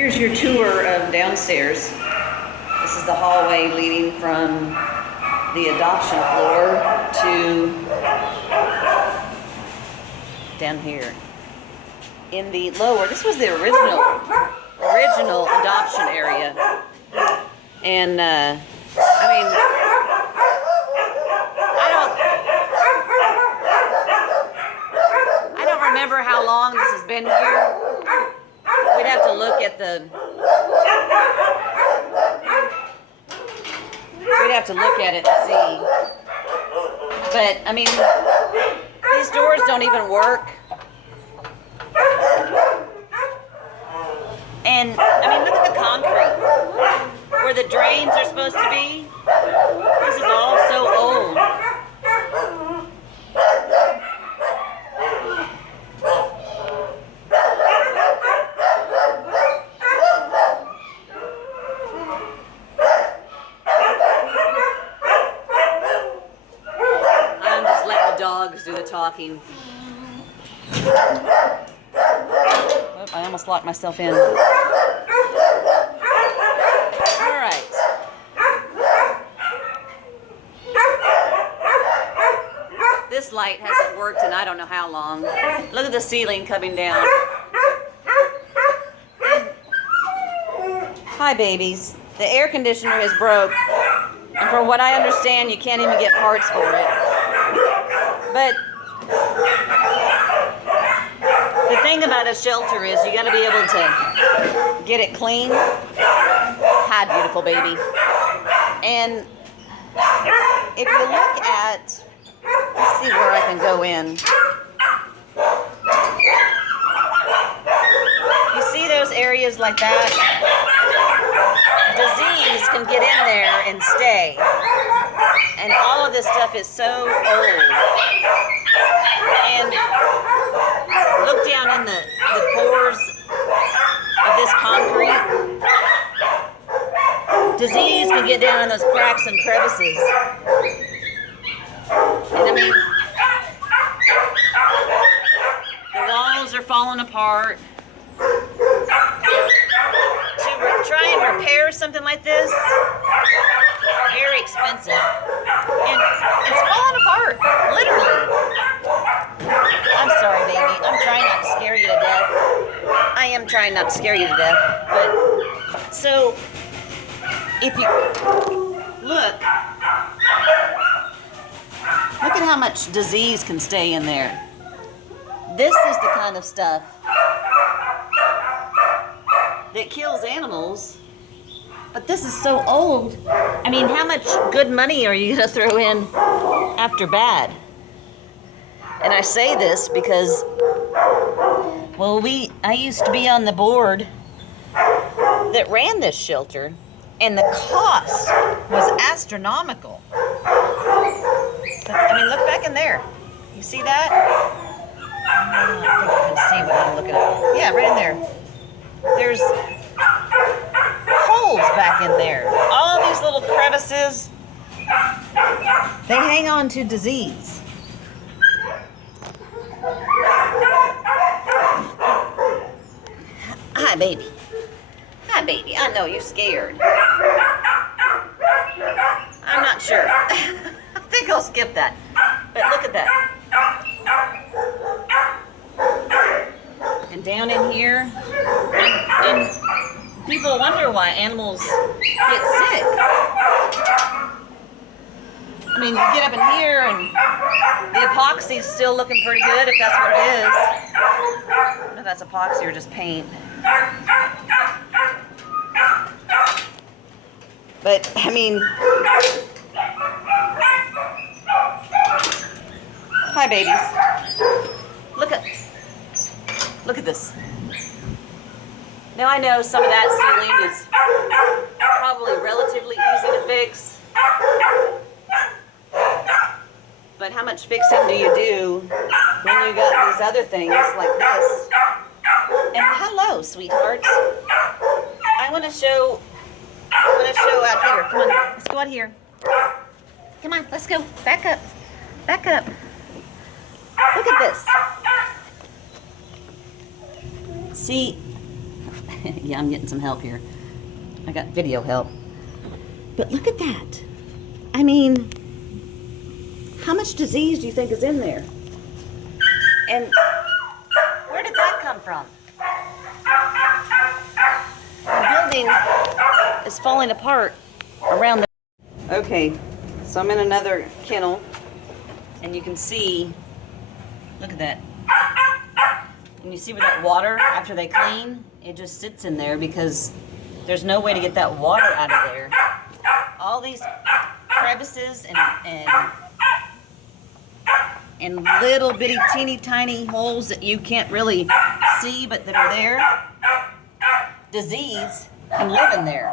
Here's your tour of downstairs. This is the hallway leading from the adoption floor to down here. In the lower, this was the original adoption area. And I don't remember how long this has been here. We'd have to look at it to see. But I mean, these doors don't even work. And I mean, look at the concrete where the drains are supposed to be. This is all so old. I'm just letting the dogs do the talking. Oh, I almost locked myself in. All right. This light hasn't worked in I don't know how long. Look at the ceiling coming down. Hi, babies. The air conditioner is broke. And from what I understand, you can't even get parts for it. But the thing about a shelter is you got to be able to get it clean. Hi, beautiful baby. And if you look at, let's see where I can go in. You see those areas like that? Disease can get in there and stay. And all of this stuff is so old. And look down in the pores of this concrete. Disease can get down in those cracks and crevices. And I mean, the walls are falling apart. To try and repair something like this, very expensive. And it's falling apart, literally. I'm sorry, baby. I'm trying not to scare you to death. I am trying not to scare you to death. But, so, if you look at how much disease can stay in there. This is the kind of stuff that kills animals. But this is so old. I mean, how much good money are you going to throw in after bad? And I say this because, well, I used to be on the board that ran this shelter, and the cost was astronomical. But, I mean, look back in there. You see that? I don't think you can see what I'm looking at. Yeah, right in there. There's holes back in there. All these little crevices, they hang on to disease. Hi, baby. Hi, baby. I know you're scared. I'm not sure. I think I'll skip that. But look at that. And down in here, and people wonder why animals get sick. I mean, you get up in here and the epoxy's still looking pretty good, if that's what it is. I don't know if that's epoxy or just paint. But, I mean, hi, babies. Look at this. Now I know some of that ceiling is probably relatively easy to fix. But how much fixing do you do when you got these other things like this? And hello, sweethearts. I want to show out here. Come on, let's go out here. Come on, let's go. Back up. Back up. Look at this. See, Yeah, I'm getting some help here. I got video help. But look at that. I mean, how much disease do you think is in there? And where did that come from? The building is falling apart around the... Okay, so I'm in another kennel, and you can see, look at that. And you see where that water, after they clean, it just sits in there because there's no way to get that water out of there. All these crevices and little bitty teeny tiny holes that you can't really see but that are there, disease can live in there.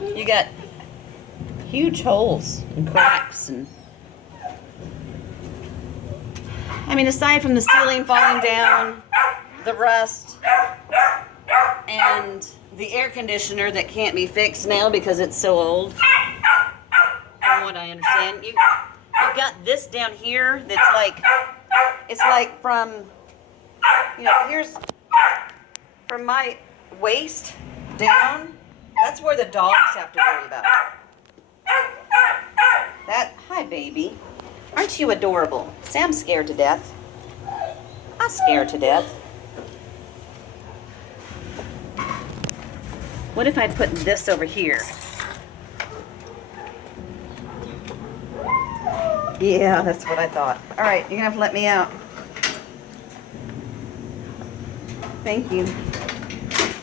You got huge holes and cracks, and I mean, aside from the ceiling falling down, the rust, and the air conditioner that can't be fixed now because it's so old, from what I understand, you've got this down here that's like, it's like from, you know, here's from my waist down, that's where the dogs have to worry about. That, hi baby, aren't you adorable? Sam's scared to death. I'm scared to death. What if I put this over here? Yeah, that's what I thought. All right, you're gonna have to let me out. Thank you.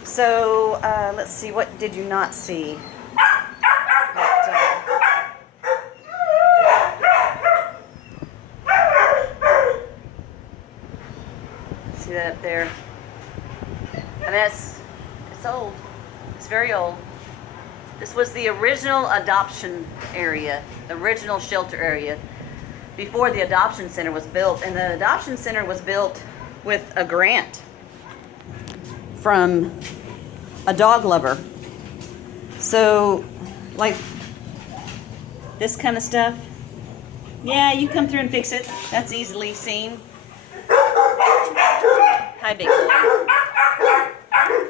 So, let's see, what did you not see? See that up there? And it's old. It's very old. This was the original adoption area, the original shelter area, before the adoption center was built. And the adoption center was built with a grant from a dog lover. So, like this kind of stuff, yeah, you come through and fix it. That's easily seen. Hi, big boy.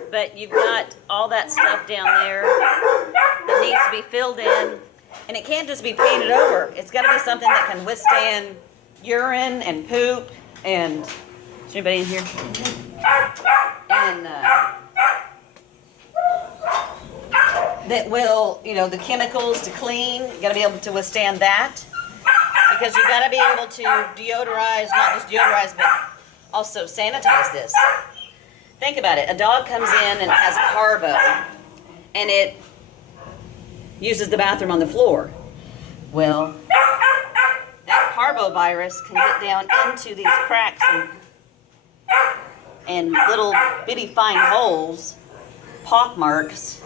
But you've got all that stuff down there that needs to be filled in, and it can't just be painted over. It's got to be something that can withstand urine and poop. And is anybody in here? And that will, you know, the chemicals to clean. You got to be able to withstand that, because you got to be able to deodorize, not just deodorize, but also sanitize this. Think about it. A dog comes in and has parvo, and it uses the bathroom on the floor. Well, that parvo virus can get down into these cracks and little bitty fine holes, pock marks.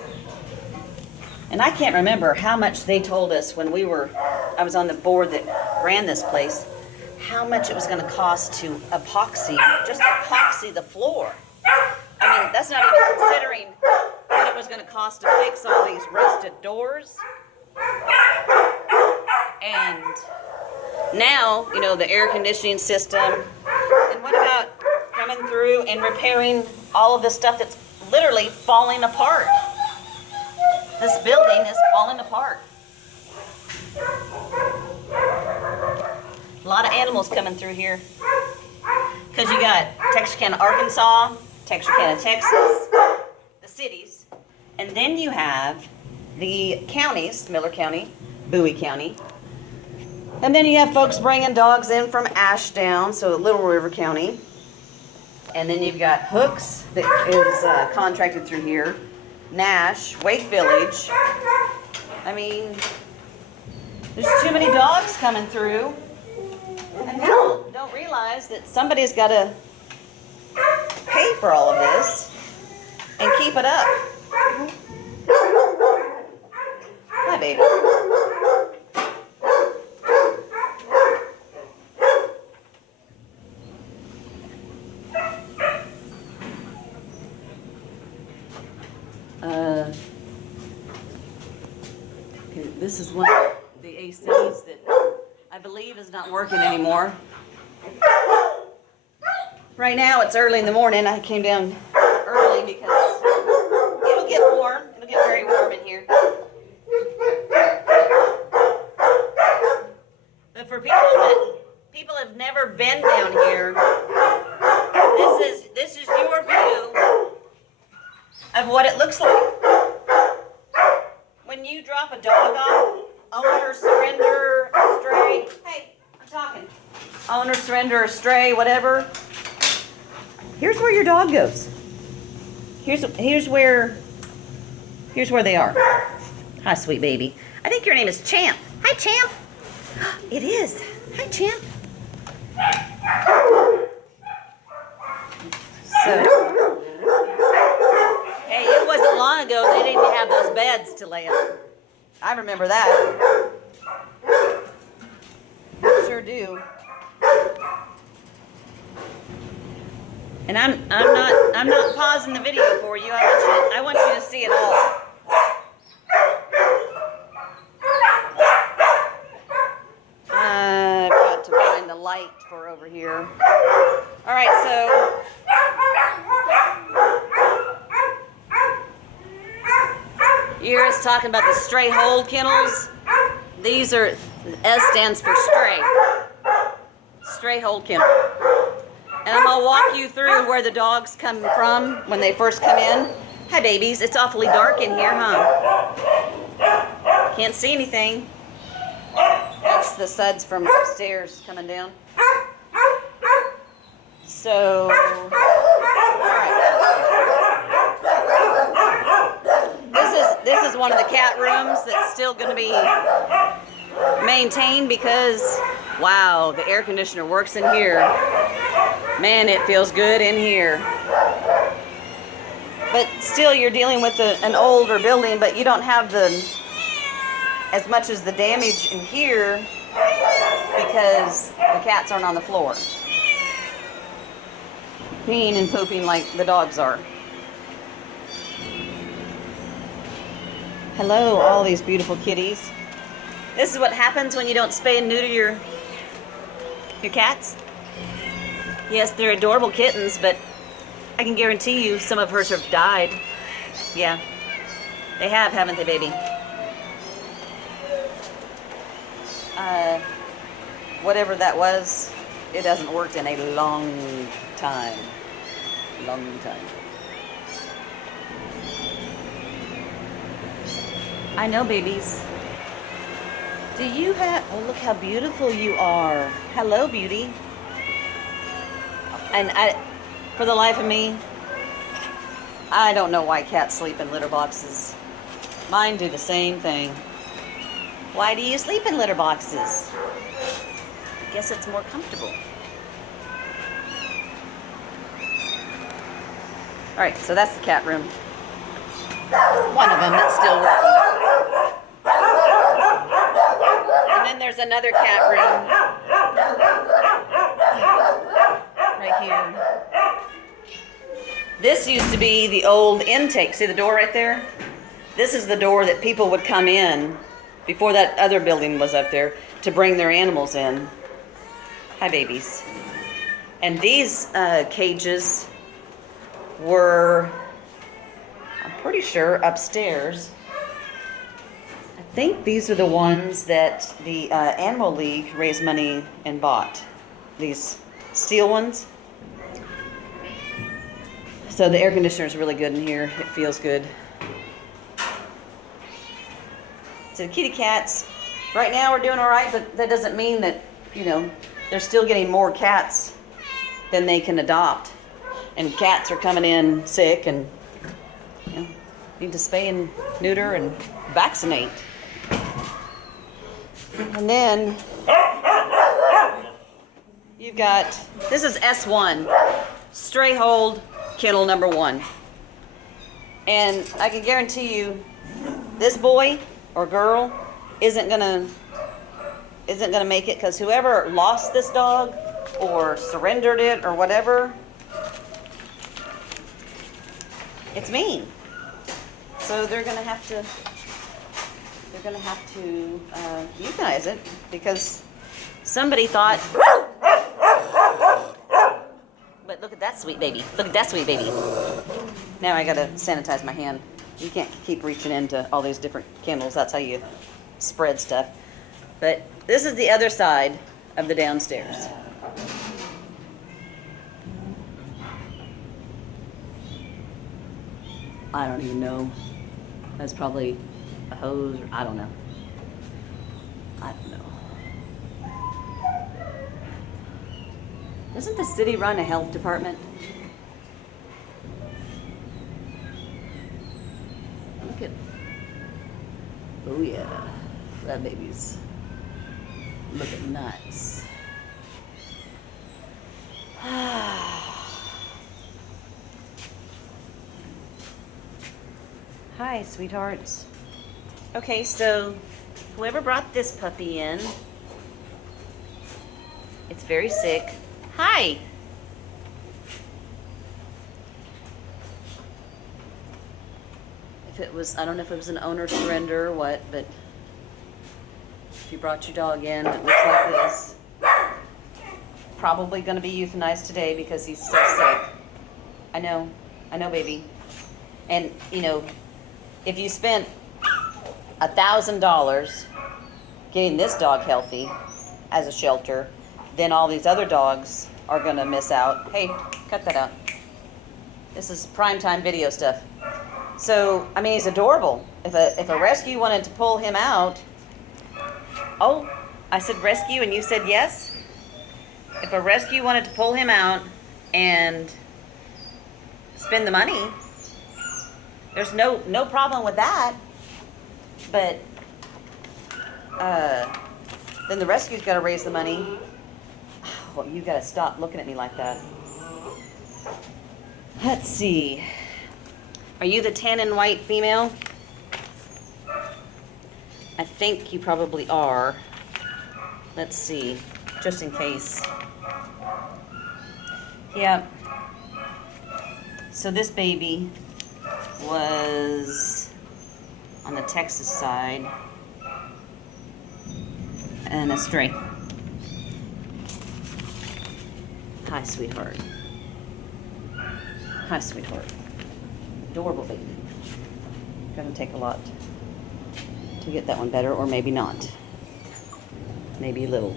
And I can't remember how much they told us when I was on the board that ran this place, how much it was going to cost to just epoxy the floor. I mean, that's not even considering what it was going to cost to fix all these rusted doors. And now, you know, the air conditioning system. And what about coming through and repairing all of this stuff that's literally falling apart? This building is falling apart. A lot of animals coming through here. Because you got Texarkana, Arkansas, Texarkana, Texas, the cities. And then you have the counties, Miller County, Bowie County. And then you have folks bringing dogs in from Ashdown, so Little River County. And then you've got Hooks that is contracted through here. Nash, Wake Village. I mean, there's too many dogs coming through. And people don't realize that somebody's got to pay for all of this and keep it up. Hi, baby. Okay, this is one of the ACs that I believe is not working anymore. Right now it's early in the morning. I came down early because of what it looks like. When you drop a dog off, owner, surrender, stray. Hey, I'm talking. Owner, surrender, stray, whatever. Here's where your dog goes. Here's where they are. Hi, sweet baby. I think your name is Champ. Hi, Champ. It is. Hi, Champ. So, hey, it wasn't long ago they didn't even have those beds to lay on. I remember that. Sure do. And I'm not pausing the video for you. I want you to see it all. I've got to find the light for over here. All right, so you hear us talking about the stray hold kennels. These are, S stands for stray. Stray hold kennel. And I'm gonna walk you through where the dogs come from when they first come in. Hi babies, it's awfully dark in here, huh? Can't see anything. That's the suds from upstairs coming down. So, alright. This is one of the cat rooms that's still gonna be maintained because, wow, the air conditioner works in here. Man, it feels good in here. But still, you're dealing with an older building, but you don't have as much as the damage in here because the cats aren't on the floor peeing and pooping like the dogs are. Hello, all these beautiful kitties. This is what happens when you don't spay and neuter your cats. Yes, they're adorable kittens, but I can guarantee you some of hers have died. Yeah, they have, haven't they, baby? Whatever that was, it hasn't worked in a long time. Long time. I know, babies. Do you have, oh, look how beautiful you are. Hello, beauty. And for the life of me, I don't know why cats sleep in litter boxes. Mine do the same thing. Why do you sleep in litter boxes? I guess it's more comfortable. All right, so that's the cat room. One of them that's still working. And then there's another cat room right here. This used to be the old intake. See the door right there? This is the door that people would come in before that other building was up there to bring their animals in. Hi, babies. And these cages were, I'm pretty sure, upstairs. I think these are the ones that the Animal League raised money and bought. These steel ones. So the air conditioner is really good in here. It feels good. So the kitty cats, right now we're doing all right, but that doesn't mean that, you know, they're still getting more cats than they can adopt. And cats are coming in sick and, you know, need to spay and neuter and vaccinate. And then you've got, this is S1, stray hold kennel number 1. And I can guarantee you this boy or girl isn't gonna make it, because whoever lost this dog or surrendered it or whatever, it's mean. So they're gonna have to euthanize it because somebody thought. But look at that sweet baby. Look at that sweet baby. Now I gotta sanitize my hand. You can't keep reaching into all these different kennels. That's how you spread stuff. But this is the other side of the downstairs. I don't even know. That's probably a hose, or I don't know. I don't know. Doesn't the city run a health department? Look at, oh yeah, that baby's looking nice. Hi, sweethearts. Okay, so whoever brought this puppy in, it's very sick. Hi. If it was, I don't know if it was an owner surrender or what, but if you brought your dog in, it looks like this. Probably going to be euthanized today because he's so sick. I know, baby. And, you know, if you spent $1,000 getting this dog healthy as a shelter, then all these other dogs are going to miss out. Hey, cut that out. This is primetime video stuff. So, I mean, he's adorable. If a rescue wanted to pull him out, oh, I said rescue and you said yes? If a rescue wanted to pull him out and spend the money, there's no problem with that. But then the rescue's got to raise the money. Oh, you got to stop looking at me like that. Let's see. Are you the tan and white female? I think you probably are. Let's see, just in case. Yeah. So this baby was on the Texas side and a stray. Hi, sweetheart. Hi, sweetheart. Adorable baby. Gonna take a lot to get that one better, or maybe not. Maybe a little.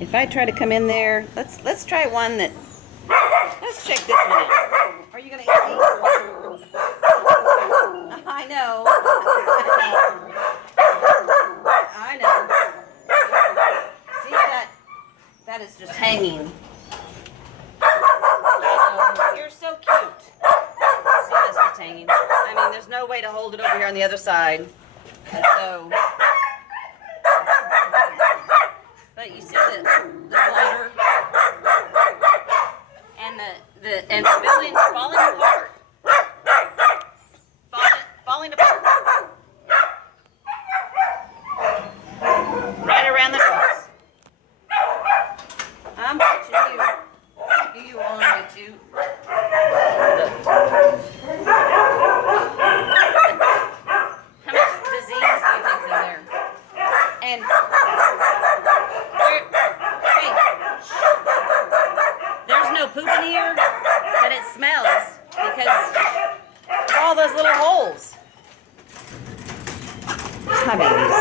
If I try to come in there, let's try one that. Let's check this one out. Are you gonna eat me? I know. I know. See that is just hanging. You're so cute. See, that's just hanging. I mean, there's no way to hold it over here on the other side. And so, but you see the water and the building's falling apart. Falling apart. Right around the nose. I'm watching you. You want me to? How much disease do you think's in there? And hey, there's no poop in here, but it smells because of all those little holes. Hi, babies.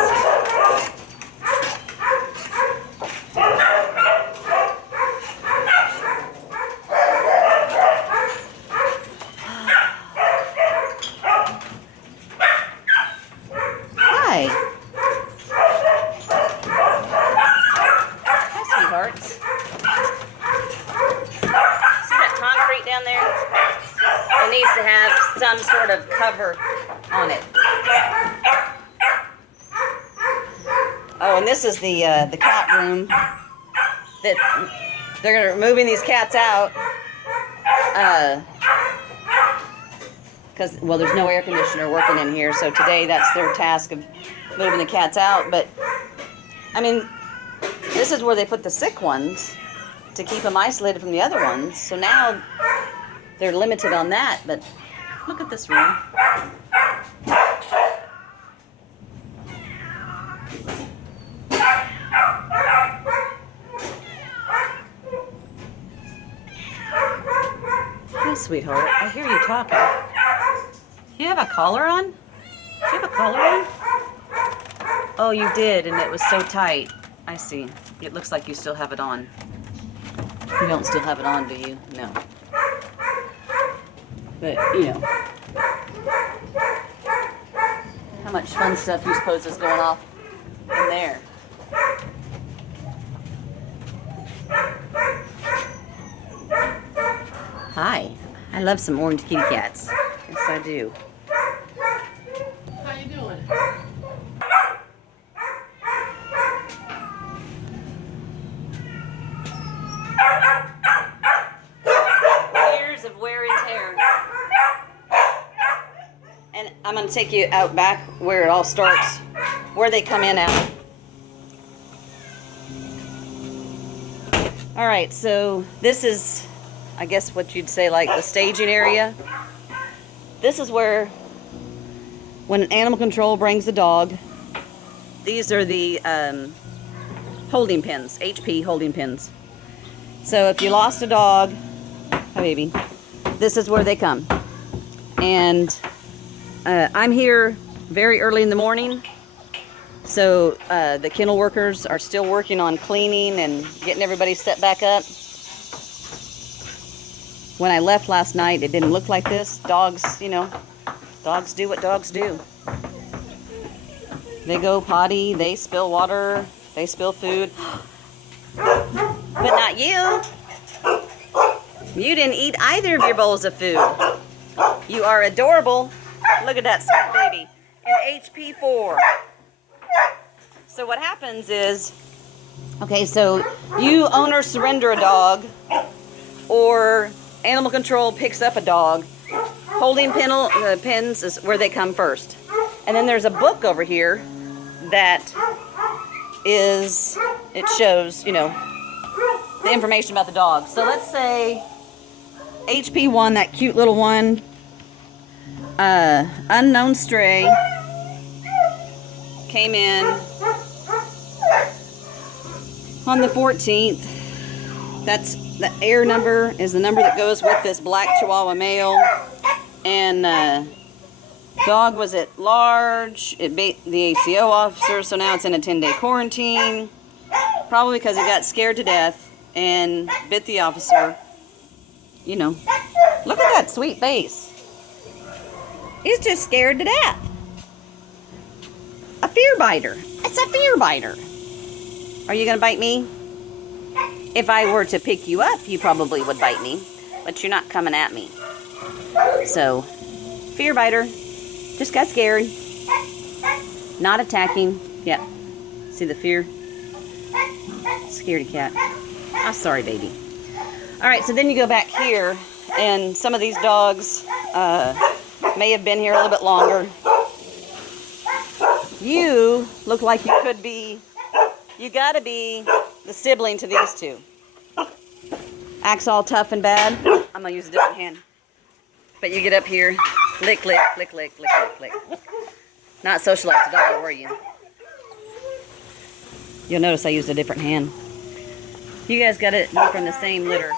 Hi. Hi, sweethearts. See that concrete down there? It needs to have some sort of cover on it. Oh, and this is the cat room that they're moving these cats out. Because, well, there's no air conditioner working in here, so today that's their task of moving the cats out. But, I mean, this is where they put the sick ones to keep them isolated from the other ones. So now they're limited on that, but look at this room. Hi, sweetheart. I hear you talking. You have a collar on? Do you have a collar on? Oh, you did, and it was so tight. I see. It looks like you still have it on. You don't still have it on, do you? No. But, you know, how much fun stuff you suppose is going off in there? Hi, I love some orange kitty cats. Yes, I do. How you doing? Years of wear and tear. And I'm going to take you out back where it all starts, where they come in at. All right, so this is, I guess what you'd say like the staging area. This is where, when animal control brings the dog, these are the holding pens, HP holding pens. So if you lost a dog, hi baby, this is where they come. And I'm here very early in the morning, so the kennel workers are still working on cleaning and getting everybody set back up. When I left last night, it didn't look like this. Dogs, you know, dogs do what dogs do. They go potty, they spill water, they spill food. But not you. You didn't eat either of your bowls of food. You are adorable. Look at that sweet baby. An HP4. So what happens is, okay, so you owner surrender a dog, or animal control picks up a dog. Holding pens is where they come first. And then there's a book over here that is, it shows, you know, the information about the dog. So let's say HP1, that cute little one, unknown stray, came in on the 14th. That's the air number, is the number that goes with this black Chihuahua male. And dog was at large. It bit the ACO officer, so now it's in a 10-day quarantine. Probably because it got scared to death and bit the officer. You know, look at that sweet face. He's just scared to death. A fear biter. It's a fear biter. Are you going to bite me? If I were to pick you up, you probably would bite me. But you're not coming at me. So, fear biter. Just got scared. Not attacking. Yeah. See the fear? Scaredy cat. I'm sorry, baby. Alright, so then you go back here, and some of these dogs may have been here a little bit longer. You look like you could be, you gotta be the sibling to these two. Acts all tough and bad. I'm gonna use a different hand. But you get up here, lick, lick, lick, lick, lick, lick, lick. Not socialized at all, were you? You'll notice I used a different hand. You guys got it from the same litter.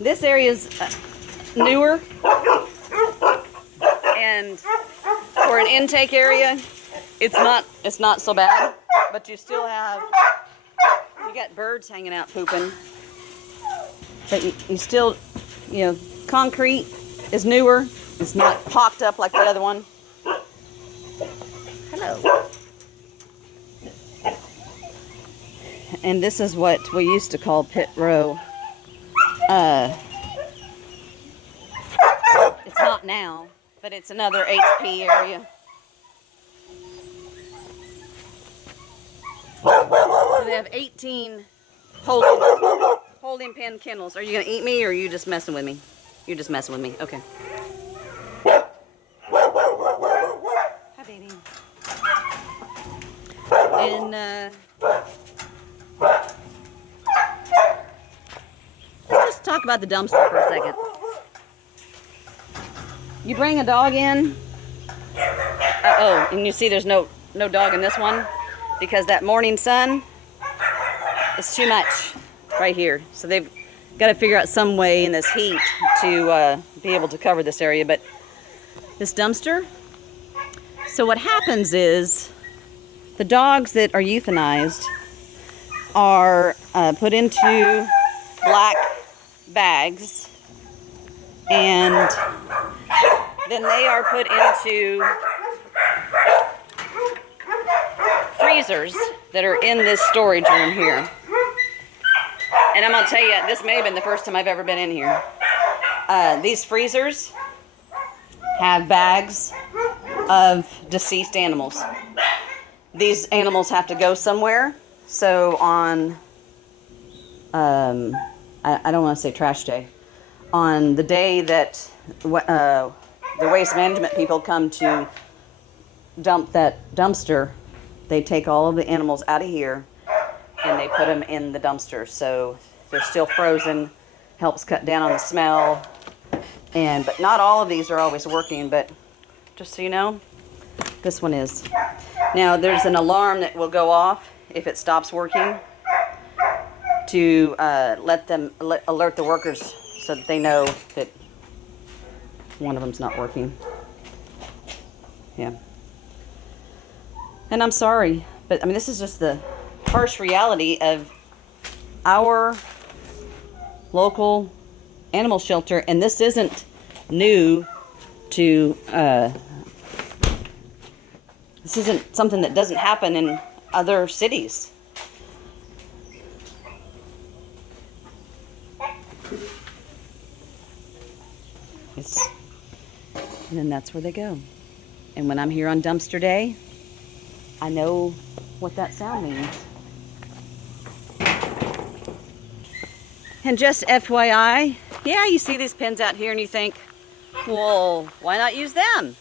This area's newer, and for an intake area, it's not so bad. But you still have, you got birds hanging out pooping. But you still, you know, concrete is newer. It's not pocked up like the other one. Hello. And this is what we used to call pit row. It's not now, but it's another HP area. So they have 18 holding pen kennels. Are you going to eat me, or are you just messing with me? You're just messing with me. Okay. Hi, baby. And, let's just talk about the dumpster for a second. You bring a dog in. Oh, and you see there's no dog in this one because that morning sun is too much right here. So they've got to figure out some way in this heat to be able to cover this area. But this dumpster. So what happens is the dogs that are euthanized are put into black bags, and then they are put into freezers that are in this storage room here. And I'm gonna tell you, this may have been the first time I've ever been in here. These freezers have bags of deceased animals. These animals have to go somewhere. So on, I don't want to say trash day, on the day that the waste management people come to dump that dumpster, they take all of the animals out of here and they put them in the dumpster. So they're still frozen, helps cut down on the smell. But not all of these are always working, but just so you know, this one is. Now there's an alarm that will go off if it stops working to alert the workers so that they know that one of them's not working. Yeah. And I'm sorry, but I mean, this is just the harsh reality of our local animal shelter, and this isn't new to, this isn't something that doesn't happen in other cities. And then that's where they go. And when I'm here on dumpster day, I know what that sound means. And just FYI, yeah, you see these pins out here and you think, well, why not use them?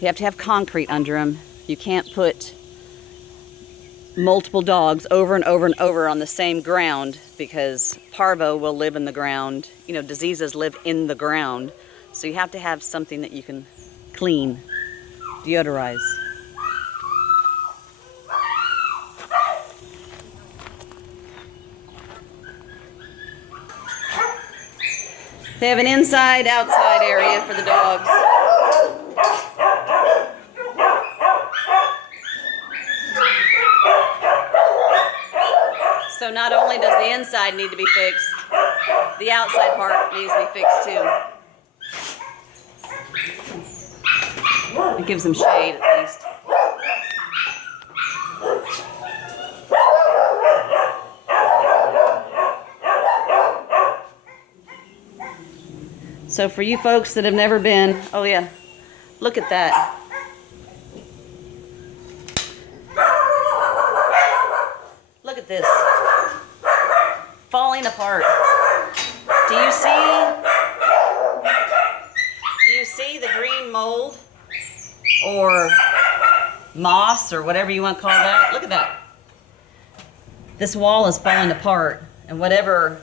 You have to have concrete under them. You can't put multiple dogs over and over and over on the same ground because parvo will live in the ground. You know, diseases live in the ground. So you have to have something that you can clean, deodorize. They have an inside-outside area for the dogs. So not only does the inside need to be fixed, the outside part needs to be fixed too. It gives them shade at least. So for you folks that have never been, oh yeah, look at that. Look at this. Falling apart. Do you see the green mold or moss or whatever you want to call that? Look at that. This wall is falling apart, and whatever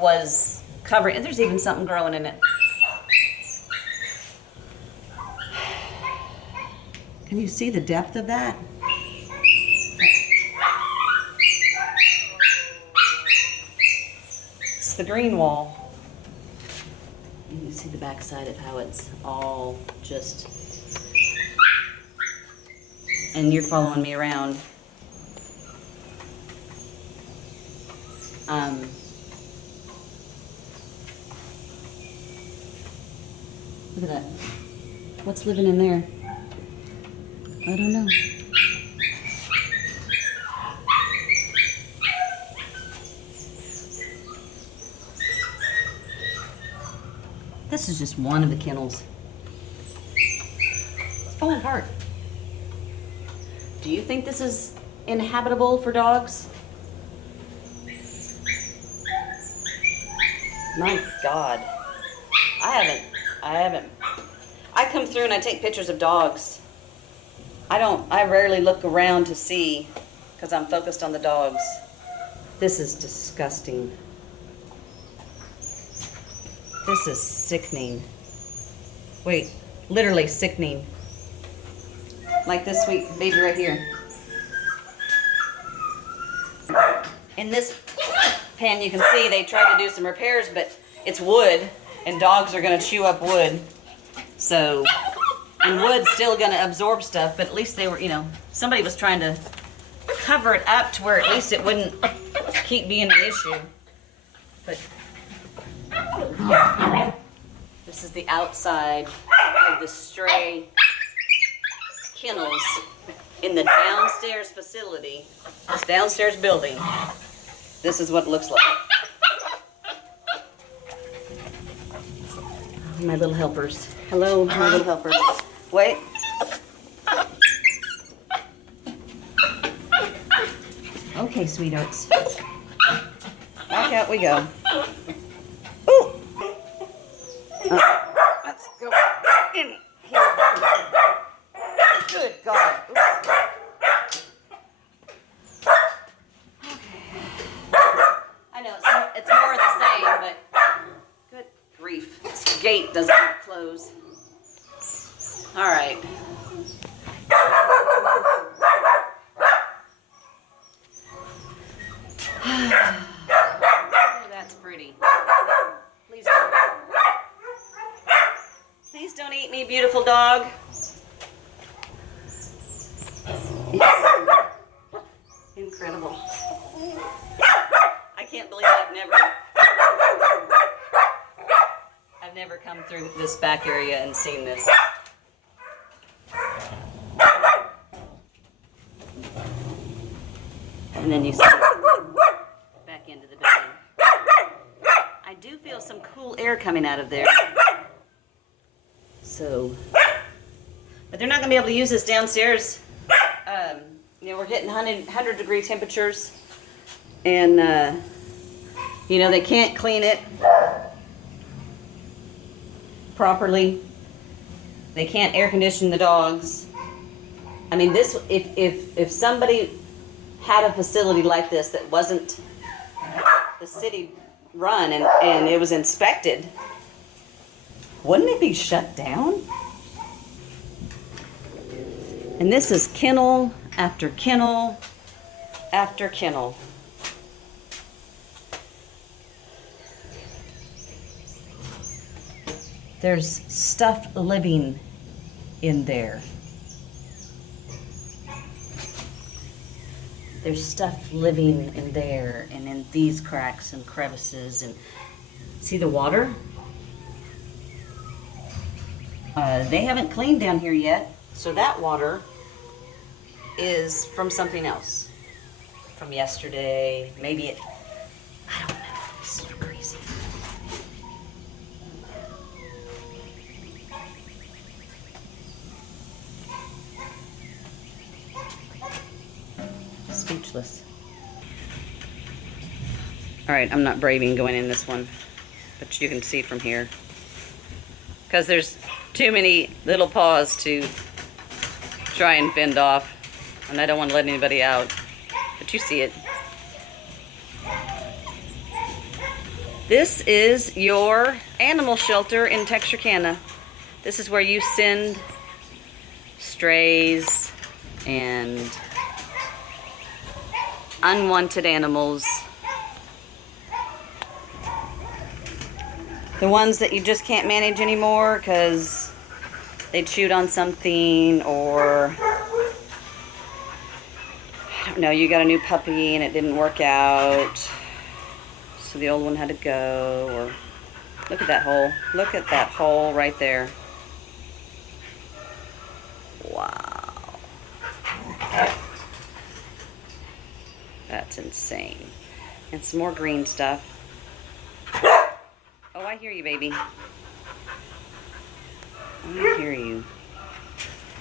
was covering, and there's even something growing in it. Can you see the depth of that? It's the green wall. You can see the backside of how it's all just, and you're following me around. Look at that. What's living in there? I don't know. This is just one of the kennels. It's falling apart. Do you think this is inhabitable for dogs? My God. I haven't. I come through and I take pictures of dogs. I rarely look around to see because I'm focused on the dogs. This is disgusting. This is sickening. Wait, literally sickening. Like this sweet baby right here. In this pen you can see they tried to do some repairs, but it's wood and dogs are gonna chew up wood. So, and wood's still gonna absorb stuff, but at least they were, you know, somebody was trying to cover it up to where at least it wouldn't keep being an issue. But this is the outside of the stray kennels in the downstairs facility, this downstairs building. This is what it looks like. My little helpers. Hello, my little helpers. Wait. Okay, sweethearts. Back out we go. Ooh! Let's go in here. Good God. Oops. I know it's more of the same, but good grief. This gate doesn't close. All right. Oh, that's pretty. Please don't eat me, beautiful dog. Incredible. I can't believe I've never come through this back area and seen this. And then you see back into the building. I do feel some cool air coming out of there. So, but they're not going to be able to use this downstairs. You know, we're hitting 100-degree temperatures. And, you know, they can't clean it properly. They can't air condition the dogs. I mean, this, if somebody had a facility like this that wasn't the city run and it was inspected, wouldn't it be shut down? And this is kennel after kennel after kennel. There's stuff living in there. There's stuff living in there and in these cracks and crevices. And see the water? They haven't cleaned down here yet, so that water is from something else. From yesterday, maybe it, I don't know, this is crazy. Speechless. All right, I'm not braving going in this one, but you can see from here. Because there's too many little paws to try and fend off, and I don't want to let anybody out, but you see it. This is your animal shelter in Texarkana. This is where you send strays and unwanted animals. The ones that you just can't manage anymore because they chewed on something, or I don't know, you got a new puppy and it didn't work out, so the old one had to go. Or look at that hole. Look at that hole right there. Wow. That's insane. And some more green stuff. Oh, I hear you, baby. I hear you.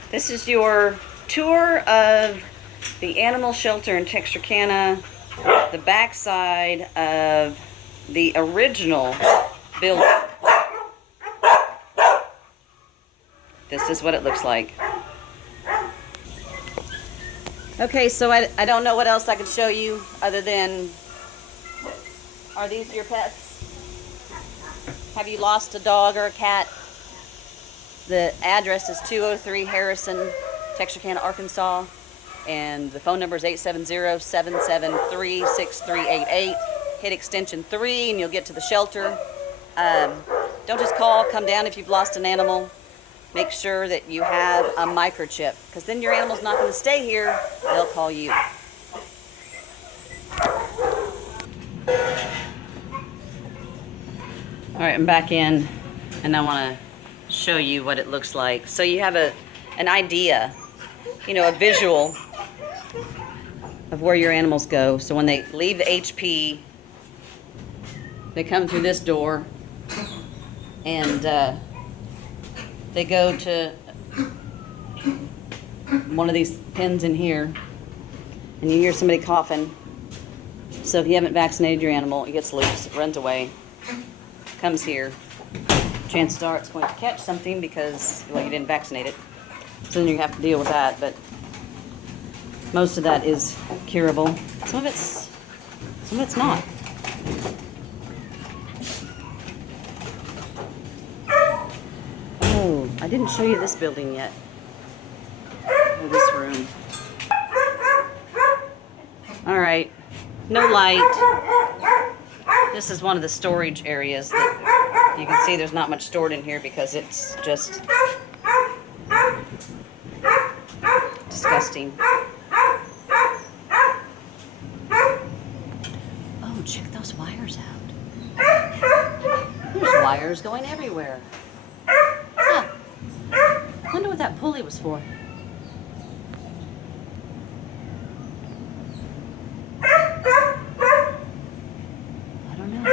This is your tour of the animal shelter in Texarkana, the backside of the original building. This is what it looks like. Okay, so I don't know what else I could show you other than, are these your pets? Have you lost a dog or a cat? The address is 203 Harrison, Texarkana, Arkansas, and the phone number is 870-773-6388. Hit extension 3 and you'll get to the shelter. Don't just call, come down if you've lost an animal. Make sure that you have a microchip, because then your animal's not going to stay here, they'll call you. All right, I'm back in, and I want to show you what it looks like. So you have an idea, a visual of where your animals go. So when they leave the HP, they come through this door, and they go to one of these pens in here, and you hear somebody coughing. So if you haven't vaccinated your animal, it gets loose, it runs away, comes here. Chances are it's going to catch something because, well, you didn't vaccinate it. So then you have to deal with that, but most of that is curable. Some of it's not. Oh, I didn't show you this building yet. Oh, this room. All right, no light. This is one of the storage areas that you can see there's not much stored in here because it's just disgusting. Oh, check those wires out. There's wires going everywhere. Huh. Wonder what that pulley was for. I don't know.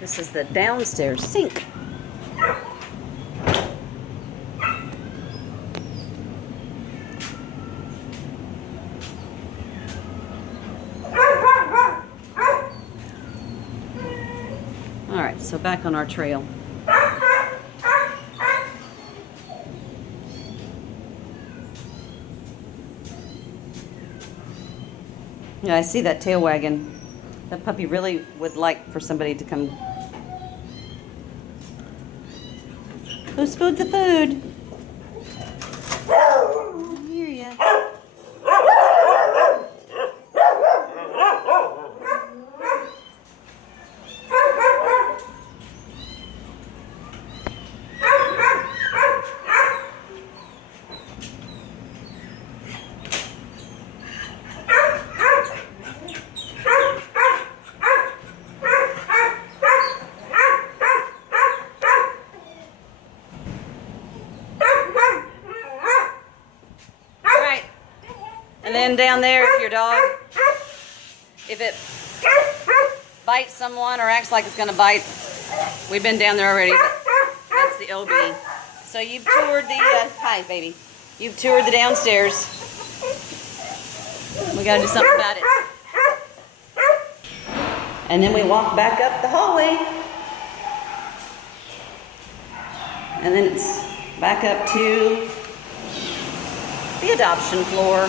This is the downstairs sink. All right, so back on our trail. Yeah, I see that tail wagging. That puppy really would like for somebody to come. Whose food's the food? I hear ya. And then down there, if your dog, if it bites someone or acts like it's going to bite, we've been down there already, but that's the OB. So you've toured the, hi baby, you've toured the downstairs. We got to do something about it. And then we walk back up the hallway. And then it's back up to the adoption floor.